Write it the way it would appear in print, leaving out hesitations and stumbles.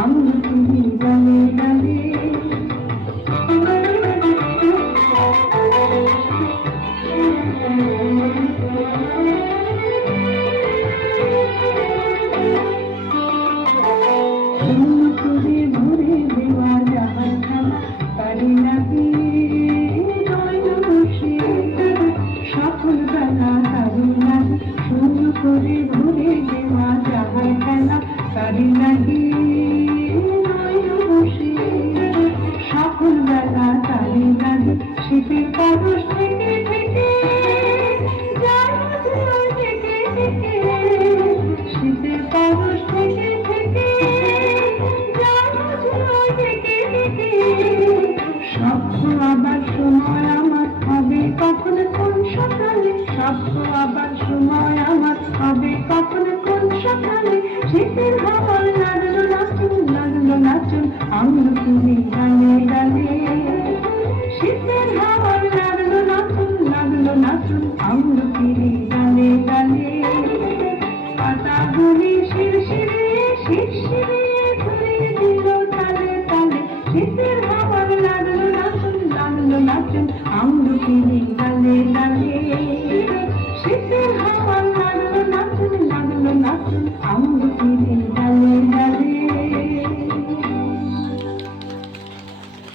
আমলকি ডালে ডালে। শূন্য করে ভরে দেওয়া যাহার খেলা তারি নাকি নয় বসে সকল বেলা তারি নাকি। শূন্য করে ভরে দেওয়া যাহার খেলা তারি নাকি নয় বসে সকল বেলা তারি নাকি। শীতের কাগজ থেকে থেকে যায় মধুর থেকে থেকে, শীতের কাগজ থেকে থেকে স্বপ্ন আবার সময় আমার হবে কখন কোন সকালে, স্বপ্ন আবার সময় আমার হবে কখন কোন সকালে। শীতের হাওয়ায় লাগলো নাচুন লাগলো নাচুন আমলকি ডালে ডালে। শীতের হাওয়ায় লাগলো নাচুন আমলকি ডালে ডালে। পাতাগুলি শিরশিরে শিরশিরে ঘুরিয়ে দিল তালে তালে। শীতের হাওয়ায় লাগলো নাচুন